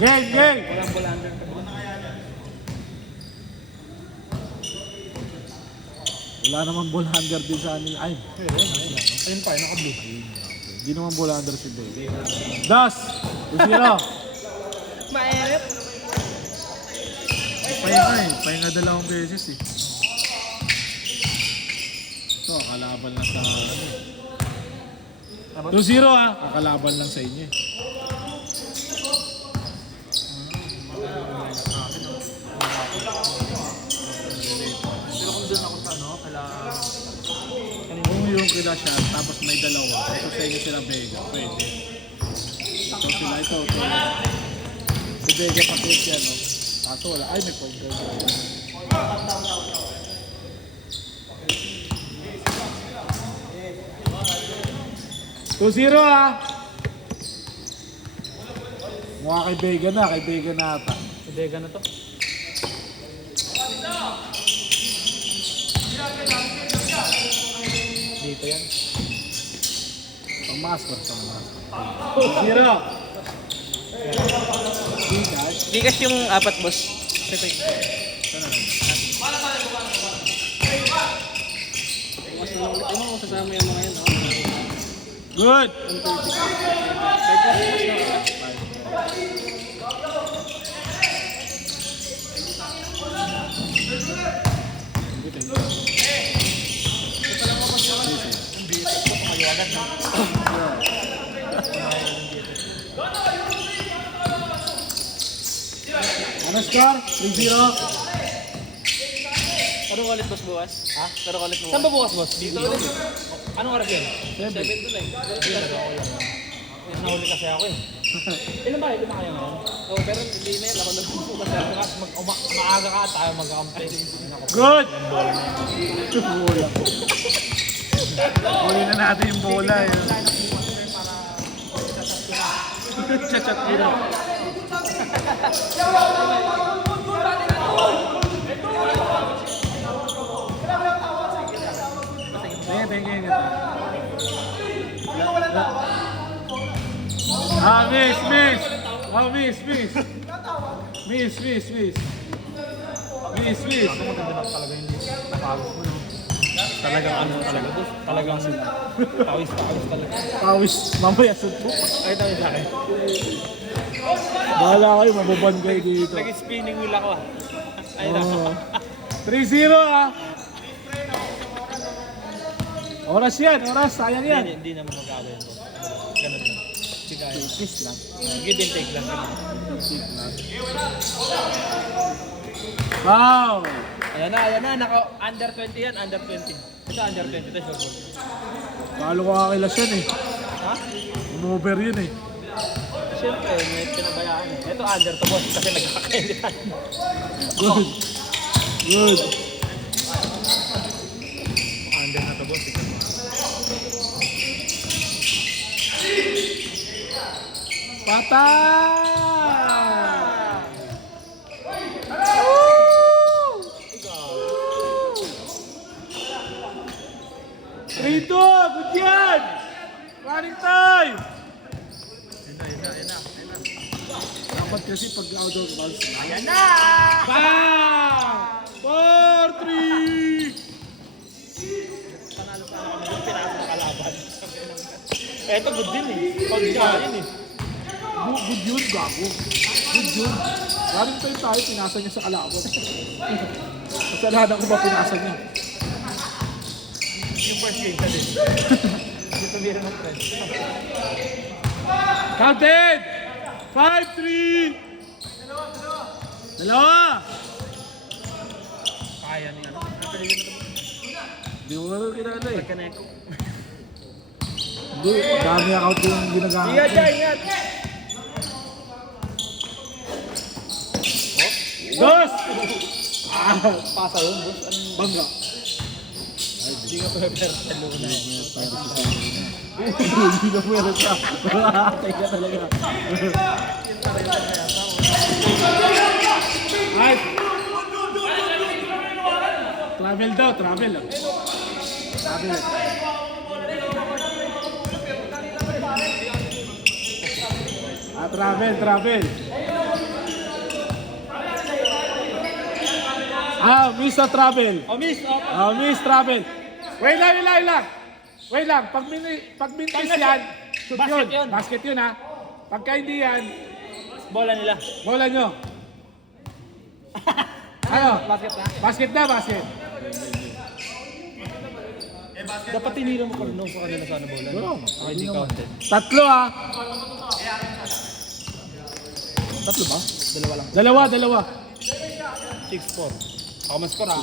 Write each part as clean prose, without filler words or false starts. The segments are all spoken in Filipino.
Game, game! Walang bolander. Wala naman ball handler din sa anil. Ay, Ayun pa, naka-blue. hindi naman ball handler si Bay. Das! 2-0. Maerep. Pahinga eh. Pahinga dalawang beses eh. Ito, kalaban lang sa... 2-0 ah. Kakalaban lang sa inyo eh. Pero kung doon ako sa ano, Kung yung kila siya, tapos may dalawa, ito sa inyo sila Vega, pwede. Ito sila, ito. Si Vega pati siya, no? Kaso wala, ay may point guard. 2-0 ah! Mukha kay Vega na ata. Bodega na to. Dito yan. Pang-maskot. 2-0! Gigas yung apat, boss. Mas nalang ulit mo, kasama yung mga yan. Good! Ano score? 3-0. Anong ulit, boss, bukas? Ha? Anong ulit bukas? Saan ba bukas, boss? Dito ulit. Anong oras yun? 7 to lang. Nahuli kasi ako eh. Ilan ba? Ilan ba kayo ngayon? Oo, pero hindi na yun. Ako lang bukas. Maaga ka tayo mag-ampay. Good! Bola. Huli na natin yung bola eh. Chat-chat ko na. Tingin kita. Ah, miss. Oh, miss. Miss. Ako maganda na talaga yung napagod mo. Talagang ano talaga, boss. Talagang pawis talaga. Pawis. Mamaya suntok. Ay, tawis sa akin. Bahala kayo, mababan kayo dito. Nag-spinning wheel ako ah. Ay, nako. Oh. 3-0 ah. Oras yan, sayang yan. Hindi naman mag-aawa yun, boss. Ganun lang. Sigay. Kiss lang. Give and take lang. Wow! Ayan na. Under 20 yan, under 20. Ito under 20, ito short. Palo ko kakilas yan eh. Ha? Umover yun eh. Siyempre, may pinabayaan eh. Ito under to, boss, kasi nagkakailitan. Good. Under na to, boss. Patay! Rito! Good yan! Running time! Dapat kasi pag outdoor balls na. Ayan na! Bang! 4-3! Panalo pa ako ng pinasa ng kalaban. Eto, good din eh. Pag yun eh. Good yun, gago. Good yun. Running time tayo, pinasa niya sa kalaban. Kasalanan ko ba pinasa niya? Yung first game ka din. Hindi tumira ng trend. Counted! 5-3! Dalawa! Kaya niya. Hindi mo nga kilala eh. Pagkaneko. Hindi, dami account yung ginagamit. Ingat! Dos! Pasa yun, boss. Anong Bangga. hindi ka prepare sa luna? Hindi na pwede ka. Makakatay ka talaga. Ay! Travel daw, travel. Travel. Travel. Miss o travel? Oh, miss. Oh. Miss travel. Wait lang. Wait lang. Pag mintis yan, shoot Basket yun. yun. Basket yun ha. Pagka hindi yan, Bola nila. bola nyo. Ano? Basket na. Basket. Dapat tinira mo pa rin sa kanila sa bola. Oo. Okay, di counted. Tatlo ha. Tatlo ba? Dalawa lang. Dalawa. 6-4. Ako mas score ah.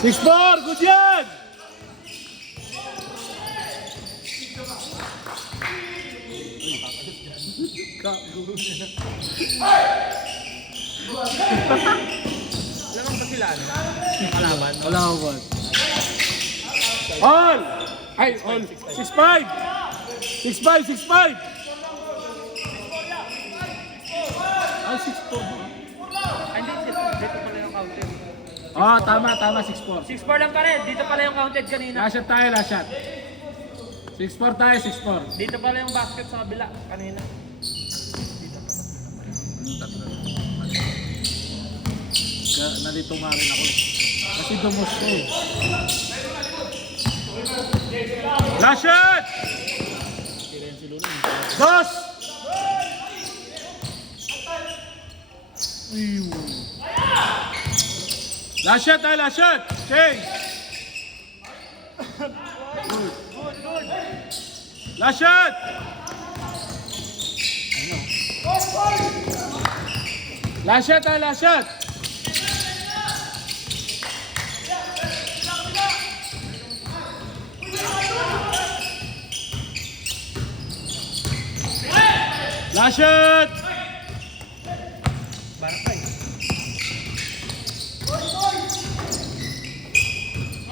6-4. Good yan. Alam mo ba sila? Kalaban. Wala ko ba? All! Ay, all. 6-5. 6-5. Ay, 6-4 ba? Hindi, dito pala yung counted. Tama, 6-4. 6-4 lang pa rin. Dito pala yung counted kanina. Last shot. 6-4 tayo, 6-4. Dito pala yung basket sa kabila kanina. Nalito nga rin ako. Kasi dumos ko eh. Last shot! Dos! Last shot! Change! Last shot! Last shot! Last shot! Barangay.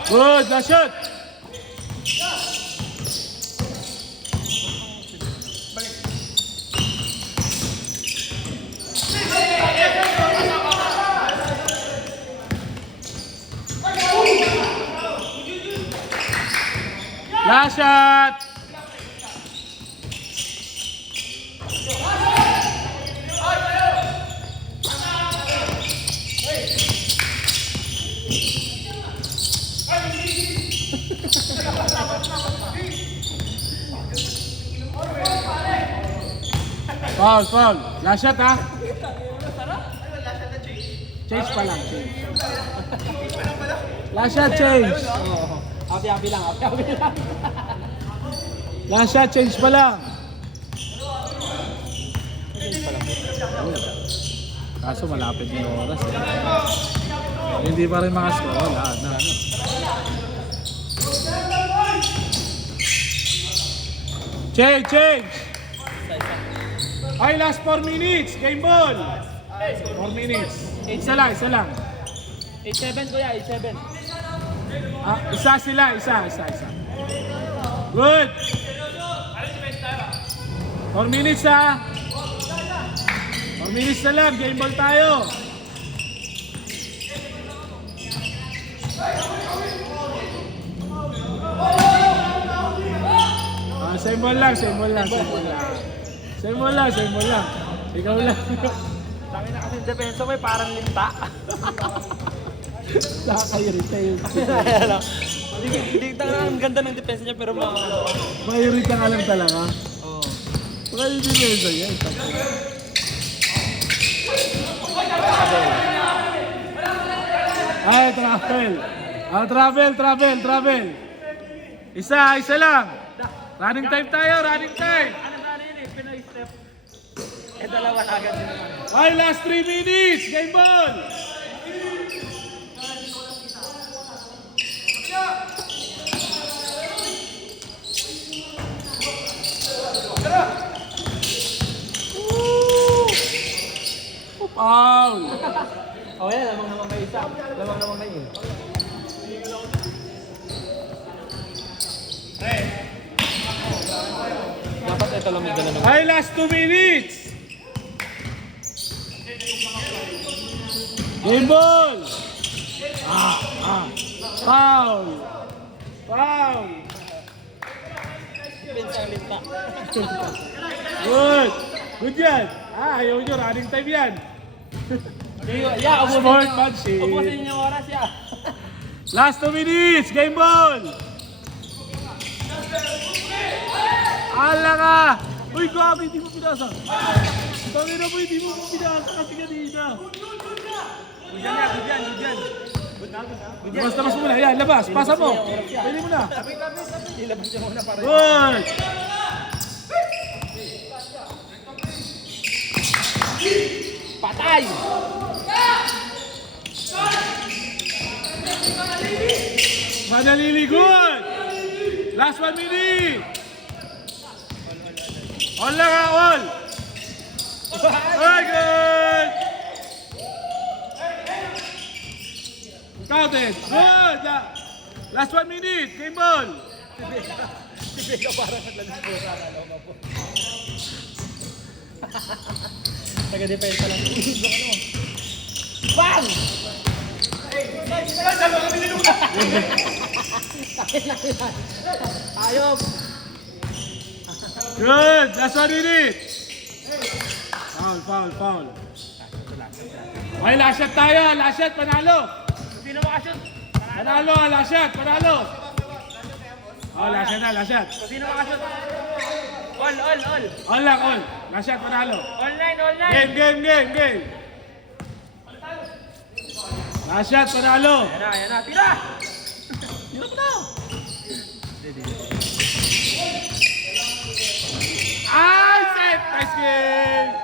Good, last shot! Last shot! Foul. Last shot ha? Change pa lang, change. Last shot, change. Happy lang. Last shot, change pa lang. Kaso malapit yung oras eh. Hindi pa rin makascore. Wala na. Change! Ay, last 4 minutes. Game ball. 4 minutes. Isa lang. 8-7 kuya, 8-7. Isa sila. Good. 4 minutes ha. 4 minutes na lang. Game ball tayo. Same ball lang. Ikaw lang. Sabi na kasi depensa mo parang linta. Nakakayirita yun. Hindi ang ganda ng depensa niya pero Mayirita ka lang talaga. Oo. Baka yung depensa niya. Ay, travel. Isa lang. Running time tayo. Ano yun eh, Pinoy step. Dalawa na agad din naman. Ay, last 3 minutes. Game ball. Foul. Oh, yan, lamang naman kayo isa. Lamang naman kayo. Dapat ito lang magdala naman. Ay, last 2 minutes. Game ball. Foul. Depensa ang linta. Good yan. Ayaw nyo. Running time yan. Yeah, Sportsmanship. ubusin niyo yung oras, yeah. Last 2 minutes. Game ball. Ala ka. Uy, grabe, hindi mo pinasa. Tangin na po, hindi mo pinasa kasi kanina. Good yan. Labas mo muna. Yan, labas. Pasa mo. Pwede mo na. Ilabas niyo muna para. Good. Patay! Manalili, good. Last 1 minute. All lang ka, all. Very good. Counted. Good. Last 1 minute. Game ball. Si Beka parang naglalis po sa ano po. Taga-depensa lang. Bang! Ayop! Good. Last 1 minute. Foul. Okay, last shot tayo. Last shot, panalo. Sino makashoot? Panalo, last shot, panalo. Oh, last shot. Sino makashoot? All. All lang, all. Last shot, panalo. All nine. Game. Last shot, panalo. Yan na. Tira! Tira mo na. Ay, safe. Nice game.